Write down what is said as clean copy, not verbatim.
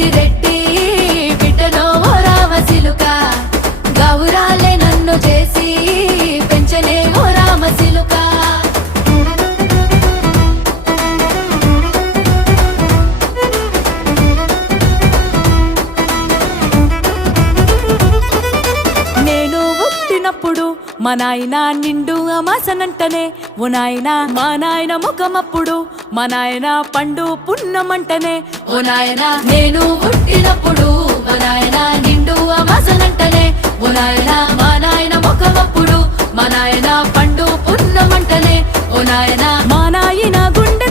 పెద్దిరెడ్డి బిడ్డనో ఓ రామసిలుక గౌరాలే నన్ను చేసి పెంచనే ఓ రామసిలుక నేను పుట్టినప్పుడు మా నాయన నిండు అమాసనంటనే ఓ నాయన మా నాయన ముఖమప్పుడు మా నాయన పండు పున్నమంటనే ఓ నాయన నేను పుట్టినప్పుడు మా నాయన నిండు అమాసనంటనే ఓ నాయన మా నాయన ముఖమప్పుడు మా నాయన పండు పున్నమంటనే ఓ నాయన మా నాయన గుండె